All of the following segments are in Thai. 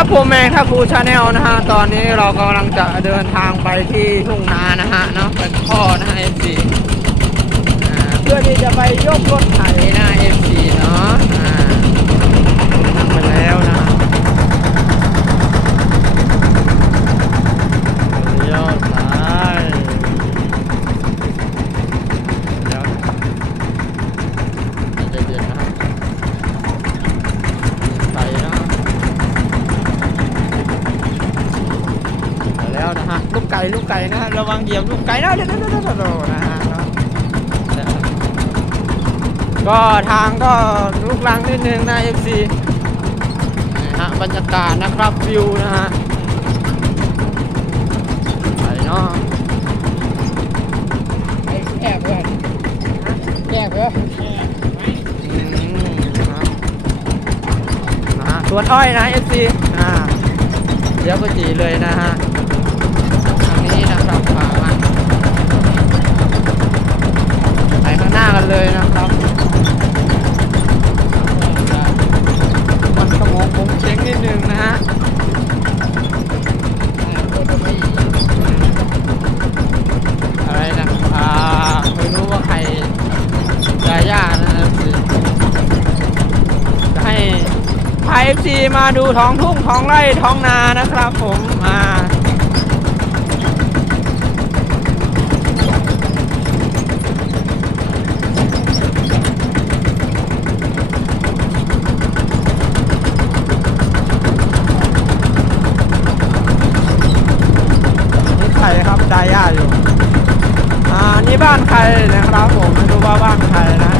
ครับผมแมงทัพูชาแนลนะฮะ ตอนนี้เรากำลังจะเดินทางไปที่ทุ่งนานะฮะเนาะเป็นพ่อนะฮะเอ็นจีเพื่อที่จะไปยกรถไถนะ FC เนาะอ่านั่งไปแล้วนะฮะเลี้ยวซ้ายแล้วใจเย็นนะครับไปนะ มาแล้วนะฮะลู กไก่ลูกไก่นะฮะระวังเหยียบลูกไก่นะเดี๋ยวเดี๋ยวเดี๋ยวนะฮะก็ทางก็ลูกลังนิดนึงนะ FC นะฮะบรรยากาศนะครับวิวนะฮะไปเนาะไอ้แอบเลยแอบเลยนะนะฮะสวนอ้อยนะ FC อ่าเดี๋ยวก็จีเลยนะฮะทางนี้นะครับฝามาไปข้างหน้ากัน เลยนะครับมันสมองผมเช็งนิดนึงนะฮะอะไรนะอ่าไม่รู้ว่าใครยาย่านะครับจะให้พาเอฟซีมาดูท้องทุ่งท้องไร่ท้องนานะครับผมอ่านี่ใครครับดาย่าอยู่ อ่า นี่บ้านใครนะครับผมไม่รู้ว่าบ้านใครนะ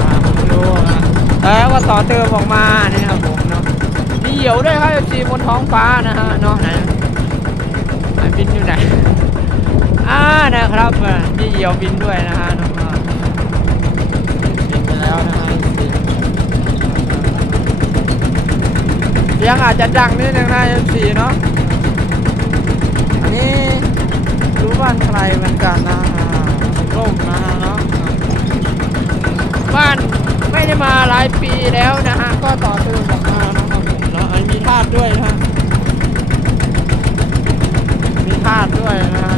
อ่าไม่รู้นะแต่ว่าต่อเติมออกมานี่ครับผมเนาะมีเหยี่ยวด้วยครับสีบนท้องฟ้านะฮะเนาะไหนไหนบินอยู่ไหนอ่านะครับมีเหยี่ยวบินด้วยนะฮะน้องๆบินไปแล้วนะฮะเสียงอาจจะดังนิดนึงนะสีเนาะอันนี้รู้บ้านใครเหมือนกันนะอ่าร่มนะฮะเนาะบ้าน ไม่ได้มาหลายปีแล้วนะฮะ ก็ต่อเติมออกมานะครับผมเนาะอันนี้มีธาตุด้วยนะฮะ มีธาตุด้วยนะฮะ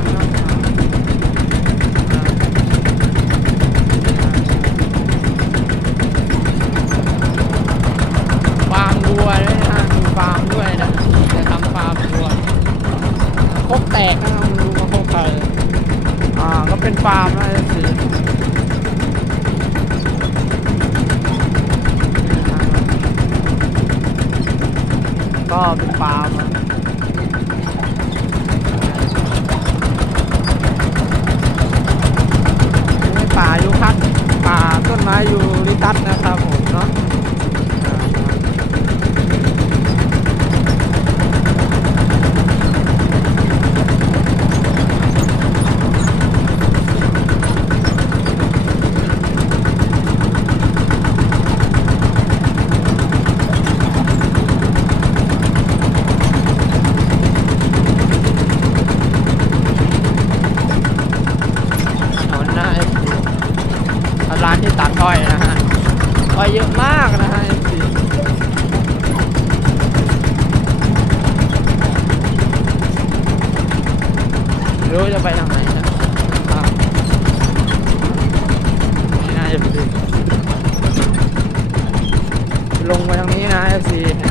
ฟาร์มวัวด้วยนะฮะมีฟาร์มด้วยนะจะทำฟาร์มวัวโคกแตกนะครับไม่รู้ว่าโคกใครอ่า ก็เป็นฟาร์มนะสิก็ เป็นปาล์มอะนี่ป่ายูคัสป่าต้นไม้ยูริคัสนะครับผมเนาะอ่าถนนนะเอฟซีร้านที่ตัดอ้อยนะฮะอ้อยเยอะมากนะฮะเอฟซีรู้จะไปทางไหนนะครับนี่นะเอฟซีลงไป ท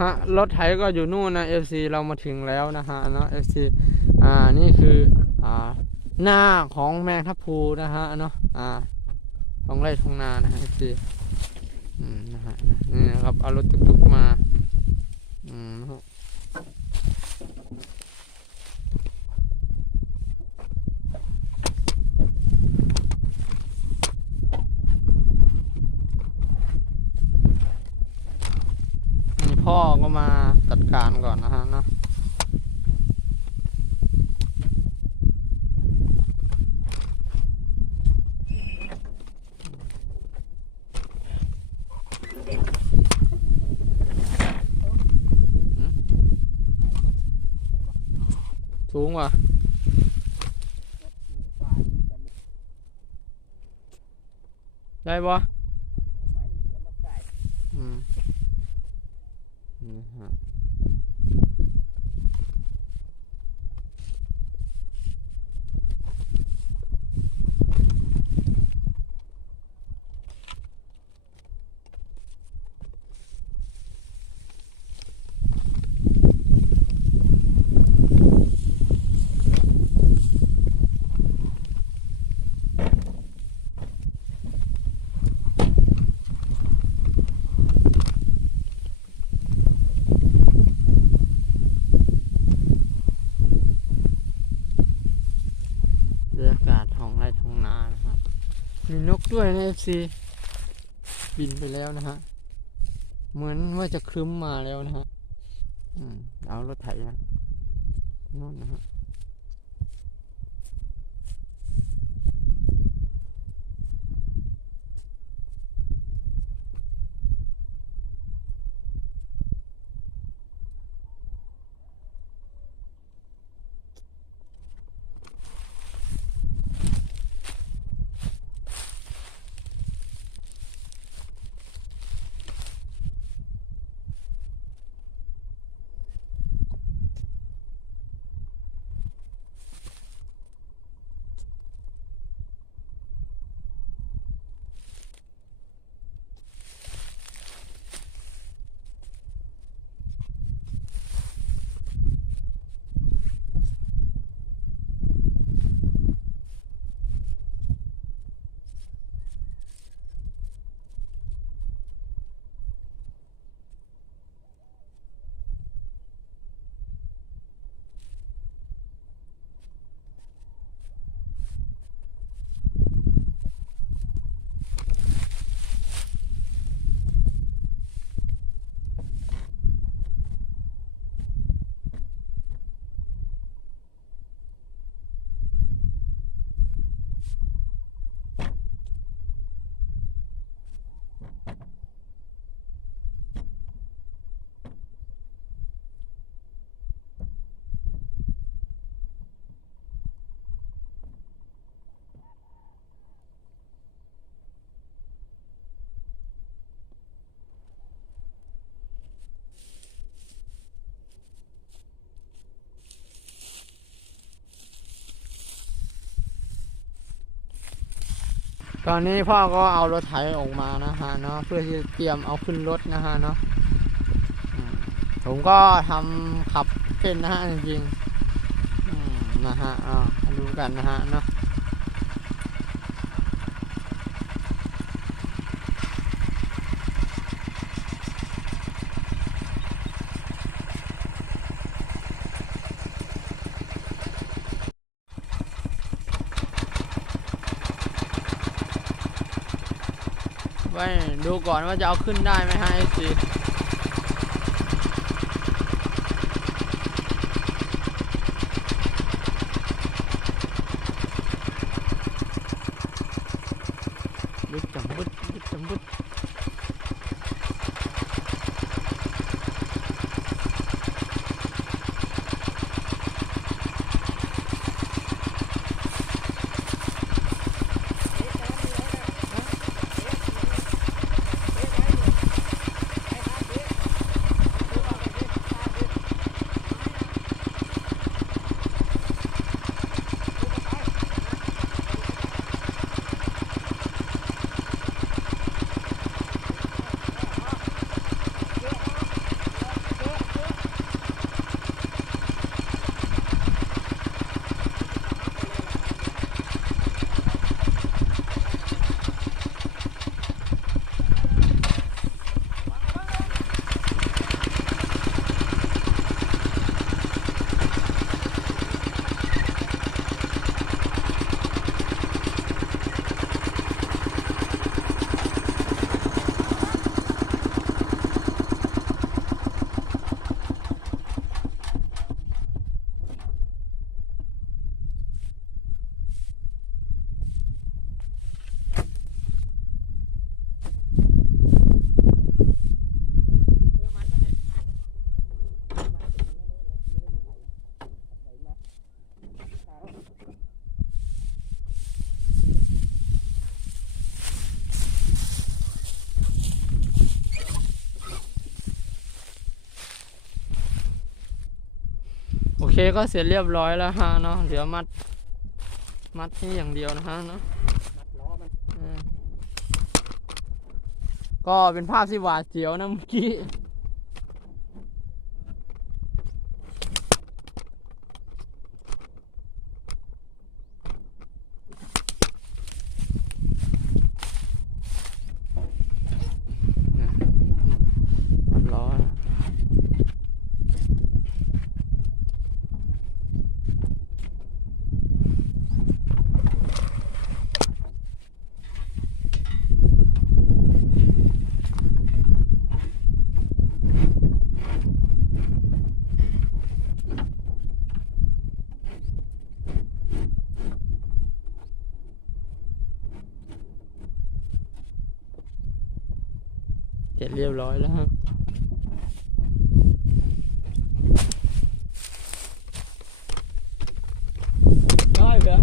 ฮะรถไถก็อยู่นู่นนะ FC เรามาถึงแล้วนะฮะเนาะ FC อ่านี่คืออ่าหน้าของแมงทับพูนะฮะเนาะอ่าของไร่ทองนานะฮะ FC อืมนะฮะนี่นะครับเอารถตุกๆมาอืมนะฮะนี่ พ่อก็มาจัดการก่อนนะฮะเนาะสูงว่ะได้ปะอืม นี่ฮะบรรยากาศท้องไร่ท้องนานะฮะมีนก ด้วยนะ FC บินไปแล้วนะฮะ เหมือนว่าจะคลึ้มมาแล้วนะฮะเอารถไถนะนู่นนะฮะ ตอนนี้พ่อก็เอารถไถออกมานะฮะเนาะเพื่อที่เตรียมเอาขึ้นรถนะฮะเนาะผมก็ทำขับเป็นนะฮะจริงๆนะฮะอ่าดูกันนะฮะเนาะ ไว้ดูก่อนว่าจะเอาขึ้นได้ไหมฮะไอซีบึดจังบึดบึดจังบึด เคก็เสร็จเรียบร้อยแล้วฮะเนาะเดี๋ยวมัด มัดนี่อย่างเดียวนะฮะเนาะมัดล้อมันอืมก็เป็นภาพที่หวาดเสียวนะเมื่อกี้ สร็จเรียบร้อยแล้วฮะ ได้เพื่อน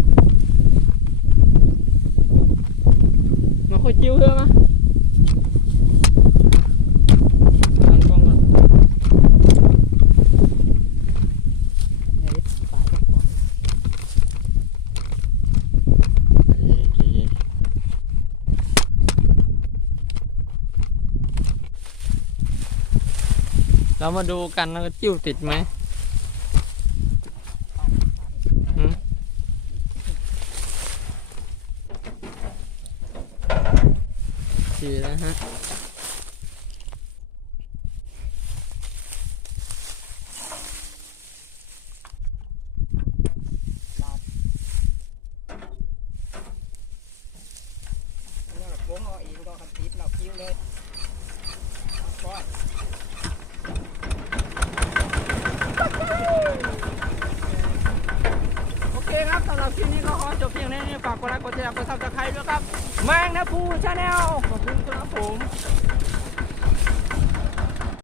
มาคุยจิ้วเพื่อนมาตั้งกล้องก่อน เนี่ยปลาจะปล่อย ใจเย็นใจเย็น เรามาดูกันนะว่าจิ้วติดไหมหืมดีแล้วฮะเนี่ยโค้งเอาเองก็คันติดเราคิ้วเลยก้อน โอเคครับสำหรับคลิปนี้ก็ขอจบเพียงเท่า นี้ฝากกดไลค์กดแชร์กดซับสไครต์ด้วยครับแมงนะพูชาแนลขอบคุณครับผม